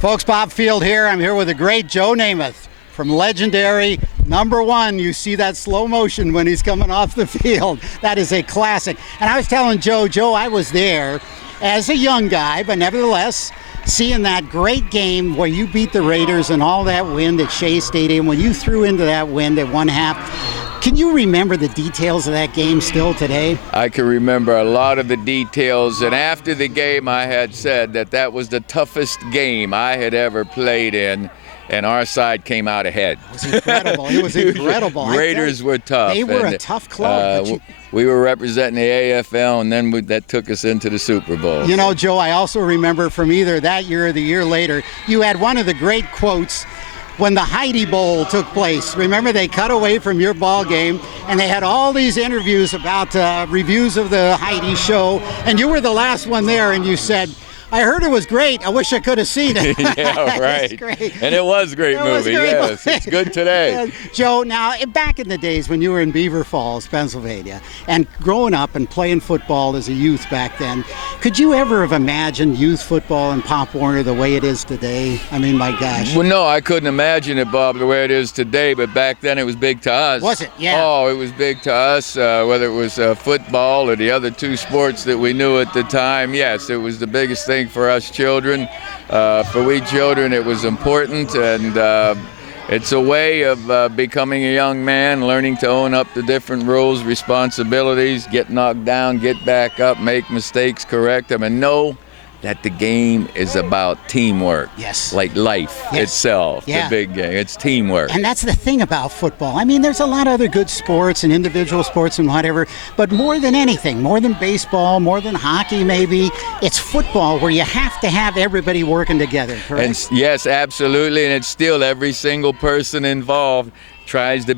Folks, Bob Field here. I'm here with the great Joe Namath from legendary #1. You see that slow motion when he's coming off the field. That is a classic. And I was telling Joe, I was there as a young guy, but nevertheless, seeing that great game where you beat the Raiders and all that wind at Shea Stadium, when you threw into that wind at one half. Can you remember the details of that game still today? I can remember a lot of the details, and after the game I had said that was the toughest game I had ever played in, and our side came out ahead. It was incredible. It was incredible. Raiders were tough. They were a tough club. We were representing the AFL, and then that took us into the Super Bowl. You know, Joe, I also remember from either that year or the year later, you had one of the great quotes when the Heidi Bowl took place. Remember, they cut away from your ball game, and they had all these interviews about reviews of the Heidi show, and you were the last one there, and you said, I heard it was great. I wish I could have seen it. Yeah, right. Great. And it was a great movie. Yes, it's good today. Joe, now, back in the days when you were in Beaver Falls, Pennsylvania, and growing up and playing football as a youth back then, could you ever have imagined youth football in Pop Warner the way it is today? I mean, my gosh. Well, no, I couldn't imagine it, Bob, the way it is today, but back then it was big to us. Was it? Yeah. Oh, it was big to us, whether it was football or the other two sports that we knew at the time. Yes, it was the biggest thing for us children. For we children, it was important, and it's a way of becoming a young man, learning to own up to different rules, responsibilities, get knocked down, get back up, make mistakes, correct them, and know that the game is about teamwork. Yes. Like life itself, the big game. It's teamwork. And that's the thing about football. I mean, there's a lot of other good sports and individual sports and whatever, but more than anything, more than baseball, more than hockey maybe, it's football where you have to have everybody working together, correct? And yes, absolutely, and it's still every single person involved tries to